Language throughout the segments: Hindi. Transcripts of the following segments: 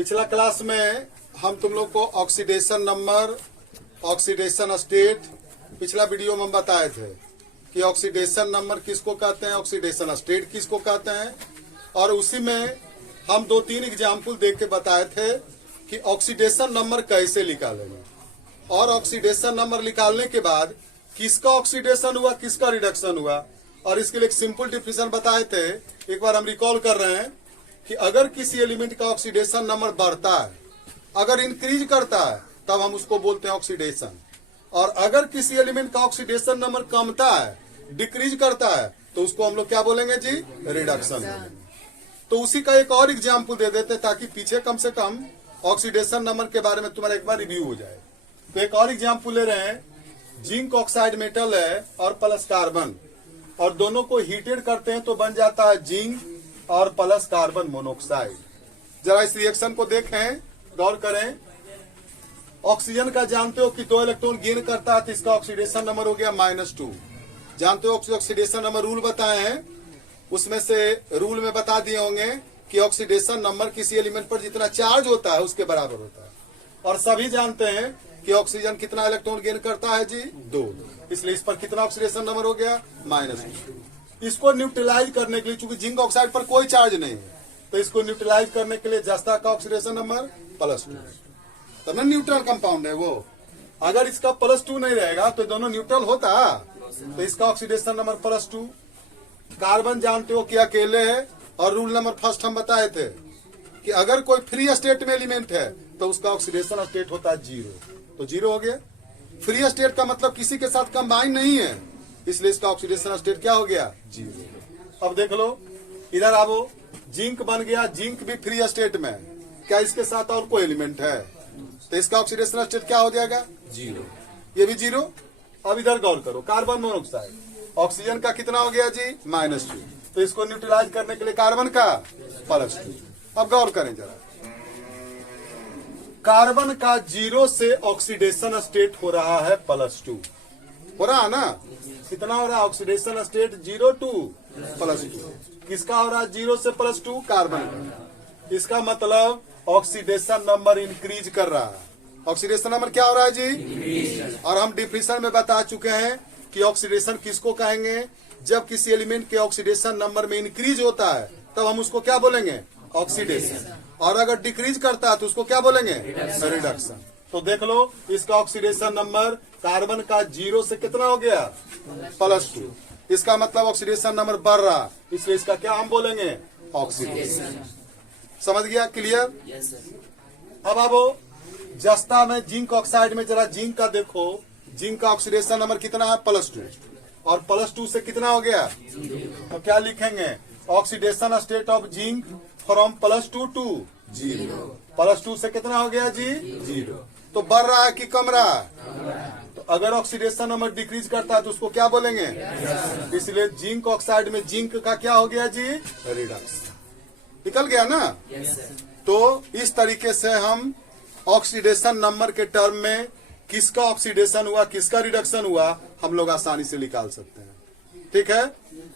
पिछला क्लास में हम तुम लोग को ऑक्सीडेशन नंबर, ऑक्सीडेशन स्टेट पिछला वीडियो में बताए थे कि ऑक्सीडेशन नंबर किसको कहते हैं, ऑक्सीडेशन स्टेट किसको कहते हैं। और उसी में हम 2-3 एग्जाम्पल देख के बताए थे कि ऑक्सीडेशन नंबर कैसे निकालेंगे और ऑक्सीडेशन नंबर निकालने के बाद किसका ऑक्सीडेशन हुआ, किसका रिडक्शन हुआ। और इसके लिए एक सिंपल डिफिनेशन बताए थे। एक बार हम रिकॉल कर रहे हैं कि अगर किसी एलिमेंट का ऑक्सीडेशन नंबर बढ़ता है, अगर इंक्रीज करता है, तब हम उसको बोलते हैं ऑक्सीडेशन। और अगर किसी एलिमेंट का ऑक्सीडेशन नंबर कमता है, डिक्रीज करता है, तो उसको हम लोग क्या बोलेंगे जी, रिडक्शन। तो उसी का एक और एग्जाम्पल दे देते ताकि पीछे कम से कम ऑक्सीडेशन नंबर के बारे में तुम्हारा एक बार रिव्यू हो जाए। तो एक और एग्जाम्पल ले रहे हैं, जिंक ऑक्साइड मेटल है और प्लस कार्बन, और दोनों को हीटेड करते हैं तो बन जाता है जिंक और प्लस कार्बन मोनोऑक्साइड। जरा इस रिएक्शन को देखें, गौर करें। ऑक्सीजन का जानते हो कि 2 इलेक्ट्रॉन गेन करता है तो इसका ऑक्सीडेशन नंबर हो गया -2। जानते हो ऑक्सीडेशन नंबर रूल बताए हैं, उसमें से रूल में बता दिए होंगे कि ऑक्सीडेशन नंबर किसी एलिमेंट पर जितना चार्ज होता है उसके बराबर होता है। और सभी जानते हैं कि ऑक्सीजन कितना इलेक्ट्रॉन गेन करता है जी, 2। इसलिए इस पर कितना ऑक्सीडेशन नंबर हो गया, -2। इसको न्यूट्रलाइज करने के लिए, चूंकि जिंक ऑक्साइड पर कोई चार्ज नहीं है, तो इसको न्यूट्रलाइज करने के लिए जस्ता का ऑक्सीडेशन नंबर +2। तो ना न्यूट्रल कंपाउंड है वो। अगर इसका +2 नहीं रहेगा तो दोनों न्यूट्रल होता, तो इसका ऑक्सीडेशन नंबर +2। कार्बन जानते हो कि अकेले है, और रूल नंबर फर्स्ट हम बताए थे कि अगर कोई फ्री स्टेट में एलिमेंट है तो उसका ऑक्सीडेशन स्टेट होता है 0, तो 0 हो गया। फ्री स्टेट का मतलब किसी के साथ कंबाइन नहीं है, इसलिए इसका ऑक्सीडेशन स्टेट क्या हो गया, 0। अब देख लो, इधर आओ, जिंक बन गया, जिंक भी फ्री स्टेट में। क्या इसके साथ और कोई एलिमेंट है, तो इसका ऑक्सीडेशन स्टेट क्या हो जाएगा, 0। ये भी 0। अब इधर गौर करो, कार्बन मोनोऑक्साइड, ऑक्सीजन का कितना हो गया जी, -2। तो इसको न्यूट्रलाइज करने के लिए कार्बन का +2। अब गौर करें जरा, कार्बन का 0 से ऑक्सीडेशन स्टेट हो रहा है +2, हो रहा है ना। कितना हो रहा है ऑक्सीडेशन स्टेट, 0 to +2। किसका हो रहा है 0 से +2, कार्बन का। इसका मतलब ऑक्सीडेशन नंबर इंक्रीज कर रहा है। ऑक्सीडेशन नंबर क्या हो रहा है जी, और हम डिफिनेशन में बता चुके हैं कि ऑक्सीडेशन किसको कहेंगे, जब किसी एलिमेंट के ऑक्सीडेशन नंबर में इंक्रीज होता है तब हम उसको क्या बोलेंगे, ऑक्सीडेशन। और अगर डिक्रीज करता है तो उसको क्या बोलेंगे, रिडक्शन। तो देख लो, इसका ऑक्सीडेशन नंबर कार्बन का 0 से कितना हो गया, +2। इसका मतलब ऑक्सीडेशन नंबर बढ़ रहा, इसलिए इसका क्या हम बोलेंगे, ऑक्सीडेशन। समझ गया, क्लियर। अब अब जस्ता में जिंक ऑक्साइड में जरा जिंक का देखो, जिंक का ऑक्सीडेशन नंबर कितना है, +2, और +2 से कितना हो गया, तो क्या लिखेंगे, oxidation state of zinc from +2 to 0। +2 से कितना हो गया जी, 0। तो बढ़ रहा है कि कम रहा है, तो अगर ऑक्सीडेशन नंबर डिक्रीज करता है तो उसको क्या बोलेंगे, इसलिए जिंक ऑक्साइड में जिंक का क्या हो गया जी, रिडक्शन। निकल गया ना। तो इस तरीके से हम ऑक्सीडेशन नंबर के टर्म में किसका ऑक्सीडेशन हुआ, किसका रिडक्शन हुआ, हम लोग आसानी से निकाल सकते हैं। ठीक है,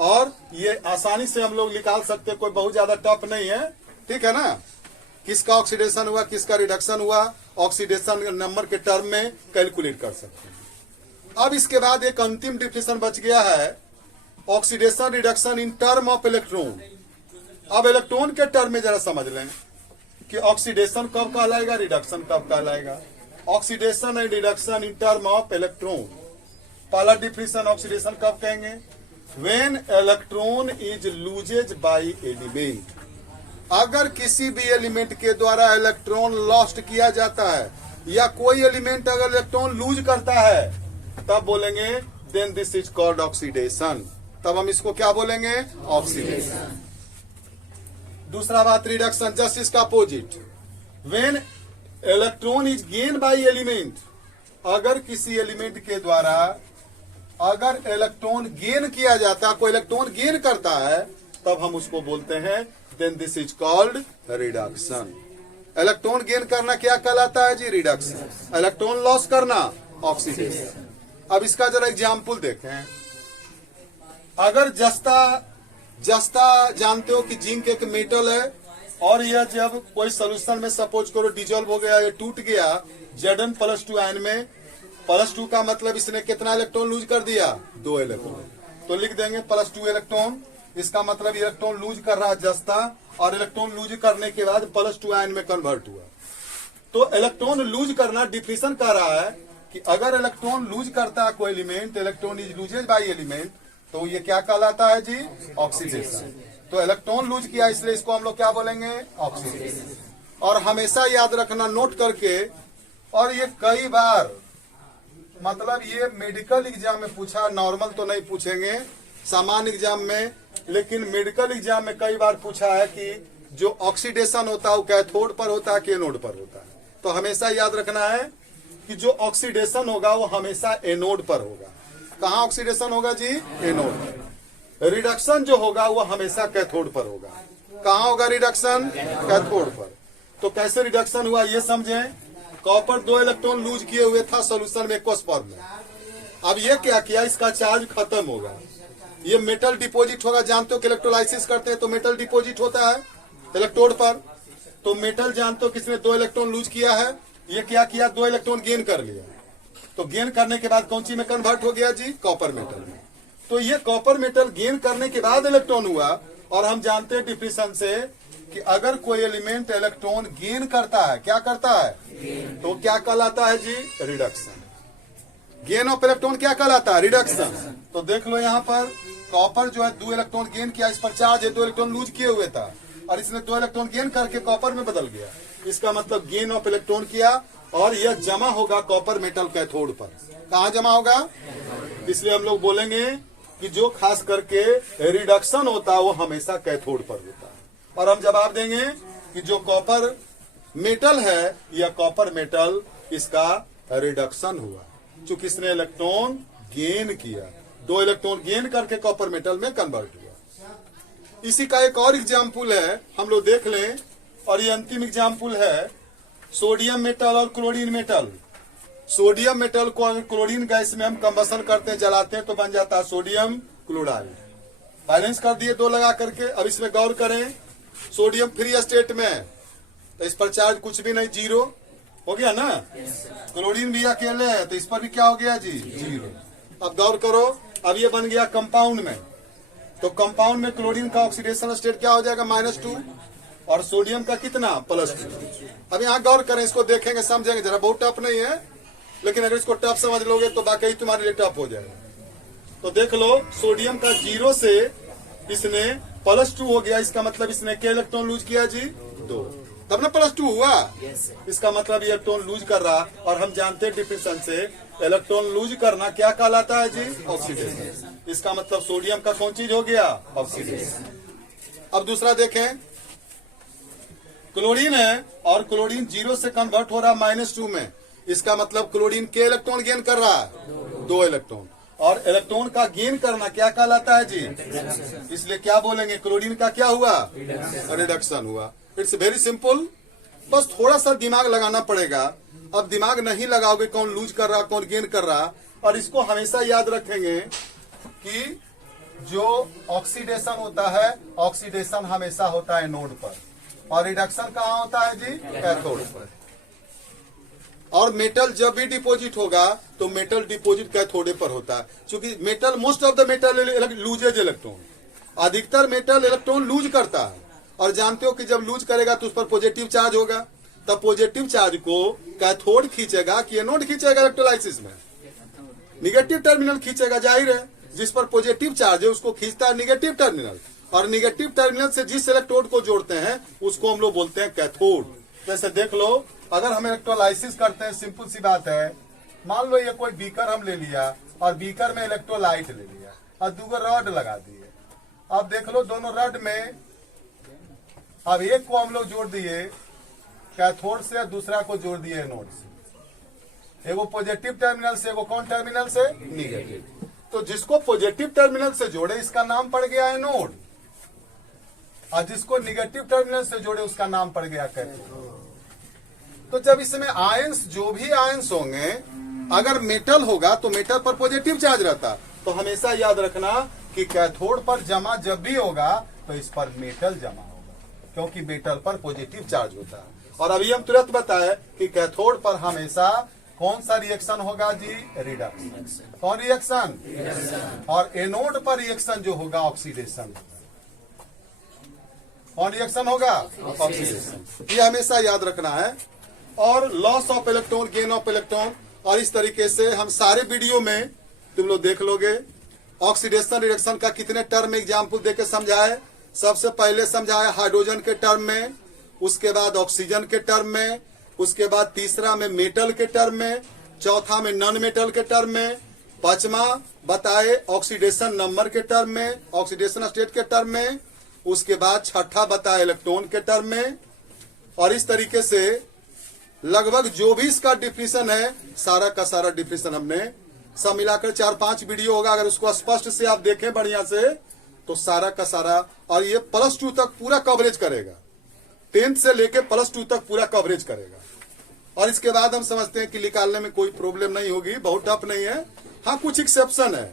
और ये आसानी से हम लोग निकाल सकते हैं, कोई बहुत ज्यादा टफ नहीं है। ठीक है ना, किसका ऑक्सीडेशन हुआ, किसका रिडक्शन हुआ, ऑक्सीडेशन नंबर के टर्म में कैलकुलेट कर सकते हैं। अब इसके बाद एक अंतिम डिफिनेशन बच गया है, oxidation reduction in term of electron. अब इलेक्ट्रॉन के टर्म में जरा समझ लें कि ऑक्सीडेशन कब कहलाएगा, रिडक्शन कब कहलाएगा। Oxidation and reduction in term of electron. पहला डिफिनेशन ऑक्सीडेशन कब कहेंगे, when electron is loses by element. अगर किसी भी एलिमेंट के द्वारा इलेक्ट्रॉन लॉस्ट किया जाता है, या कोई एलिमेंट अगर इलेक्ट्रॉन लूज करता है, तब बोलेंगे then this is called oxidation. तब हम इसको क्या बोलेंगे, ऑक्सीडेशन। दूसरा बात रिडक्शन, जस्ट इसका opposite, when electron is gain by element. अगर किसी एलिमेंट के द्वारा अगर इलेक्ट्रॉन गेन किया जाता है, कोई इलेक्ट्रॉन गेन करता है, तब हम उसको बोलते हैं then this is called reduction. Electron gain करना क्या कहलाता है जी, रिडक्शन। इलेक्ट्रॉन लॉस करना, ऑक्सीडेशन। अब इसका जरा एग्जाम्पल देखें। अगर जस्ता जानते हो कि जिंक एक मेटल है, और यह जब कोई सोल्यूशन में सपोज करो डिजोल्व हो गया, ये टूट गया, Zn+2 आयन में, +2 का मतलब इसने कितना इलेक्ट्रॉन लूज कर दिया? 2 इलेक्ट्रॉन। तो लिख देंगे +2 इलेक्ट्रॉन। इसका मतलब इलेक्ट्रॉन लूज कर रहा है जस्ता, और इलेक्ट्रॉन लूज करने के बाद +2 आयन में कन्वर्ट हुआ। तो इलेक्ट्रॉन लूज करना डिफिनेशन कह रहा है कि अगर इलेक्ट्रॉन लूज करता है कोई element, electron is loses by element, तो ये क्या कहलाता है जी? ऑक्सीडेशन। तो इलेक्ट्रॉन लूज किया, इसलिए इसको हम लोग क्या बोलेंगे? ऑक्सीडेशन। और हमेशा याद रखना नोट करके, और ये कई बार मतलब ये मेडिकल एग्जाम में पूछा, नॉर्मल तो नहीं पूछेंगे सामान्य एग्जाम में, लेकिन मेडिकल एग्जाम में कई बार पूछा है कि जो ऑक्सीडेशन होता है वो कैथोड पर होता है कि एनोड पर होता है। तो हमेशा याद रखना है कि जो ऑक्सीडेशन होगा वो हमेशा एनोड पर होगा। कहाँ ऑक्सीडेशन होगा जी? एनोड पर। रिडक्शन जो होगा वो हमेशा कैथोड पर होगा। कहाँ होगा रिडक्शन? कैथोड पर। तो कैसे रिडक्शन हुआ ये समझें। कॉपर 2 इलेक्ट्रॉन लूज किए हुए था सोल्यूशन में एक्वस फॉर्म में। अब ये क्या किया, इसका चार्ज खत्म होगा, ये मेटल डिपॉजिट होगा। जानते हो कि इलेक्ट्रोलाइसिस करते हैं तो मेटल डिपॉजिट होता है इलेक्ट्रोड पर। तो मेटल जानते हो किसने 2 इलेक्ट्रॉन लूज किया है, ये क्या किया? 2 इलेक्ट्रॉन गेन कर लिया। तो गेन करने के बाद कौन सी में कन्वर्ट हो गया जी? कॉपर मेटल में। तो ये कॉपर मेटल गेन करने के बाद इलेक्ट्रॉन हुआ। और हम जानते हैं डिफिनेशन से कि अगर कोई एलिमेंट इलेक्ट्रॉन गेन करता है, क्या करता है? तो क्या कहलाता है जी? रिडक्शन। गेन ऑफ इलेक्ट्रॉन क्या कहलाता है? रिडक्शन। तो देख लो यहाँ पर कॉपर जो है 2 इलेक्ट्रॉन गेन किया, इस पर चार्ज है, 2 इलेक्ट्रॉन लूज किए हुए था, और इसने 2 इलेक्ट्रॉन गेन करके कॉपर में बदल गया। इसका मतलब गेन ऑफ इलेक्ट्रॉन किया, और यह जमा होगा कॉपर मेटल कैथोड पर। कहाँ जमा होगा? इसलिए हम लोग बोलेंगे कि जो खास करके रिडक्शन होता है वो हमेशा कैथोड पर होता है। और हम जवाब देंगे कि जो कॉपर मेटल है या कॉपर मेटल, इसका रिडक्शन हुआ चूंकि इसने इलेक्ट्रॉन गेन किया, 2 इलेक्ट्रॉन गेन करके कॉपर मेटल में कन्वर्ट हुआ। इसी का एक और एग्जाम्पल है, हम लोग देख लें, और ये अंतिम एग्जाम्पल है सोडियम मेटल और क्लोरीन मेटल। सोडियम मेटल को अगर क्लोरीन गैस में हम कंबसन करते हैं, जलाते हैं, तो बन जाता है सोडियम क्लोराइड। बैलेंस कर दिए 2 लगा करके। अब इसमें गौर करें, सोडियम फ्री स्टेट में, तो इस पर चार्ज कुछ भी नहीं, 0 हो गया ना। क्लोरीन भी अकेले है, तो इस पर भी क्या हो गया जी? 0। अब गौर करो, अब ये बन गया कंपाउंड में, तो कंपाउंड में क्लोरीन का ऑक्सीडेशन स्टेट क्या हो जाएगा? -2, और सोडियम का कितना? +2। अब यहाँ गौर करें, इसको देखेंगे समझेंगे, जरा बहुत टफ नहीं है, लेकिन अगर इसको टफ समझ लोगे तो बाकी तुम्हारे लिए टफ हो जाएगा। तो देख लो, सोडियम का 0 से इसने +2 हो गया। इसका मतलब इसने क्या इलेक्ट्रॉन लूज किया जी? 2, तब ना +2 हुआ। इसका मतलब इलेक्ट्रॉन लूज कर रहा, और हम जानते हैं डिफिनेशन से इलेक्ट्रॉन लूज करना क्या कहलाता है जी? ऑक्सीडेशन। इसका मतलब सोडियम का कौन चीज हो गया? ऑक्सीडेशन। अब दूसरा देखें, क्लोरीन है और क्लोरीन 0 से कन्वर्ट हो रहा -2 में। इसका मतलब क्लोरीन के इलेक्ट्रॉन गेन कर रहा है? 2 इलेक्ट्रॉन। और इलेक्ट्रॉन का गेन करना क्या कहलाता है जी? इसलिए क्या बोलेंगे? क्लोरीन का क्या हुआ? रिडक्शन हुआ। इट्स वेरी सिंपल, बस थोड़ा सा दिमाग लगाना पड़ेगा। अब दिमाग नहीं लगाओगे कौन लूज कर रहा कौन गेन कर रहा। और इसको हमेशा याद रखेंगे कि जो ऑक्सीडेशन होता है, ऑक्सीडेशन हमेशा होता है नोड पर, और रिडक्शन कहाँ होता है जी? कैथोड पर। और मेटल जब भी डिपॉजिट होगा तो मेटल डिपॉजिट कैथोड पर होता है, क्योंकि metal most of the metal loses electron, अधिकतर मेटल इलेक्ट्रॉन लूज करता है। और जानते हो कि जब लूज करेगा तो उस पर पॉजिटिव चार्ज होगा, तब पॉजिटिव चार्ज को कैथोड खींचेगा कि एनोड खींचेगा इलेक्ट्रोलाइसिस में? निगेटिव टर्मिनल खींचेगा, जाहिर है, जिस पर पॉजिटिव चार्ज है उसको खींचता है निगेटिव टर्मिनल, और निगेटिव टर्मिनल से जिस इलेक्ट्रोड को जोड़ते हैं उसको हम लोग बोलते हैं कैथोड। जैसे देख लो, अगर हम इलेक्ट्रोलाइसिस करते हैं, सिंपल सी बात है, मान लो ये कोई बीकर हम ले लिया और बीकर में इलेक्ट्रोलाइट ले लिया और 2 रॉड लगा दिए। अब देख लो दोनों रॉड में, अब एक को हम लोग जोड़ दिए कैथोड से, दूसरा को जोड़ दिए एनोड से। एगो पॉजिटिव टर्मिनल से, एगो कौन टर्मिनल से? निगेटिव। तो जिसको पॉजिटिव टर्मिनल से जोड़े इसका नाम पड़ गया एनोड, और जिसको निगेटिव टर्मिनल से जोड़े उसका नाम पड़ गया कैथोड। तो जब इसमें आयंस, जो भी आयंस होंगे, अगर मेटल होगा तो मेटल पर पॉजिटिव चार्ज रहता, तो हमेशा याद रखना कि कैथोड पर जमा जब भी होगा तो इस पर मेटल जमा होगा। क्योंकि मेटल पर पॉजिटिव चार्ज होता है। और अभी हम तुरंत बताए कि कैथोड पर हमेशा कौन सा रिएक्शन होगा जी? रिडक्शन। कौन रिएक्शन? और एनोड पर रिएक्शन जो होगा ऑक्सीडेशन। कौन रिएक्शन होगा? ऑक्सीडेशन। ये हमेशा याद रखना है। और loss of electron, gain of electron, और इस तरीके से हम सारे वीडियो में तुम लोग देख लोगे। ऑक्सीडेशन रिएक्शन का कितने टर्म में एग्जाम्पल देके समझाए? सबसे पहले समझाया हाइड्रोजन के टर्म में, उसके बाद ऑक्सीजन के टर्म में, उसके बाद तीसरा में मेटल के टर्म में, चौथा में नॉन मेटल के टर्म में, पांचवा बताए ऑक्सीडेशन नंबर के टर्म में, ऑक्सीडेशन स्टेट के टर्म में, उसके बाद छठा बताए इलेक्ट्रॉन के टर्म में। और इस तरीके से लगभग जो भी इसका डिफिनेशन है, सारा का सारा डिफिनेशन हमने सब मिलाकर 4-5 वीडियो होगा। अगर उसको स्पष्ट से आप देखें बढ़िया से तो सारा का सारा, और ये +2 तक पूरा कवरेज करेगा। 10th से लेके +2 तक पूरा कवरेज करेगा। और इसके बाद हम समझते हैं कि निकालने में कोई प्रॉब्लम नहीं होगी, बहुत टफ नहीं है। हाँ, कुछ एक्सेप्शन है,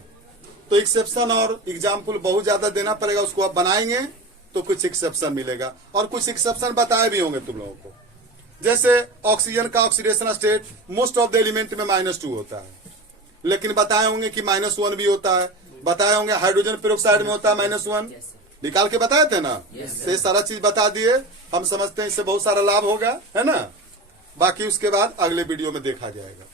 तो एक्सेप्शन और एग्जाम्पल बहुत ज्यादा देना पड़ेगा। उसको आप बनाएंगे तो कुछ एक्सेप्शन मिलेगा, और कुछ एक्सेप्शन बताए भी होंगे तुम लोगों को। जैसे ऑक्सीजन का oxidation state most of the element में -2 होता है, लेकिन बताए होंगे कि -1 भी होता है। बताए होंगे हाइड्रोजन पेरोक्साइड में होता है -1, निकाल के बताए थे ना। ये सारा चीज बता दिए। हम समझते हैं इससे बहुत सारा लाभ होगा, है ना। बाकी उसके बाद अगले वीडियो में देखा जाएगा।